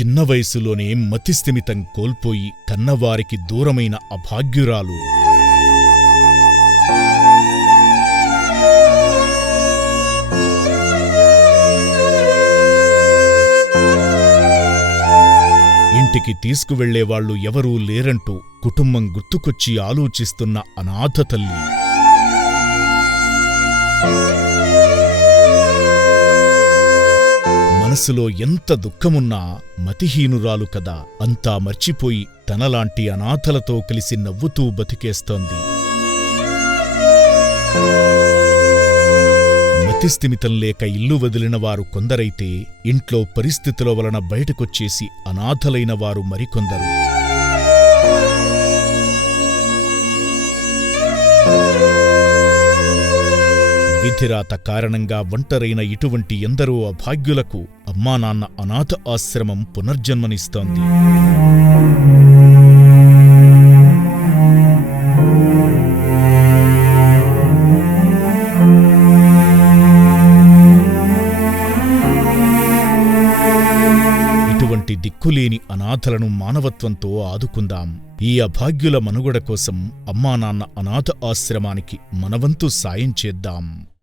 చిన్న వయసులోనే మతిస్థిమితం కోల్పోయి కన్నవారికి దూరమైన అభాగ్యురాలు. ఇంటికి తీసుకువెళ్లేవాళ్లు ఎవరూ లేరంటూ కుటుంబం గుర్తుకొచ్చి ఆలోచిస్తున్న అనాథ తల్లి. మనసులో ఎంత దుఃఖమున్నా మతిహీనురాలు కదా, అంతా మర్చిపోయి తనలాంటి అనాథలతో కలిసి నవ్వుతూ బతికేస్తోంది. మతిస్థిమితం లేక ఇల్లు వదిలినవారు కొందరైతే ఇంట్లో పరిస్థితుల వలన బయటకొచ్చేసి అనాథలైన వారు మరికొందరు. విధిరాత కారణంగా ఒంటరైన ఇటువంటి ఎందరో అభాగ్యులకు అమ్మానాన్న అనాథ ఆశ్రమం పునర్జన్మనిస్తోంది. ఇటువంటి దిక్కులేని అనాథలను మానవత్వంతో ఆదుకుందాం. ఈ అభాగ్యుల మనుగడ కోసం అమ్మానాన్న అనాథ ఆశ్రమానికి మనవంతు సాయం చేద్దాం.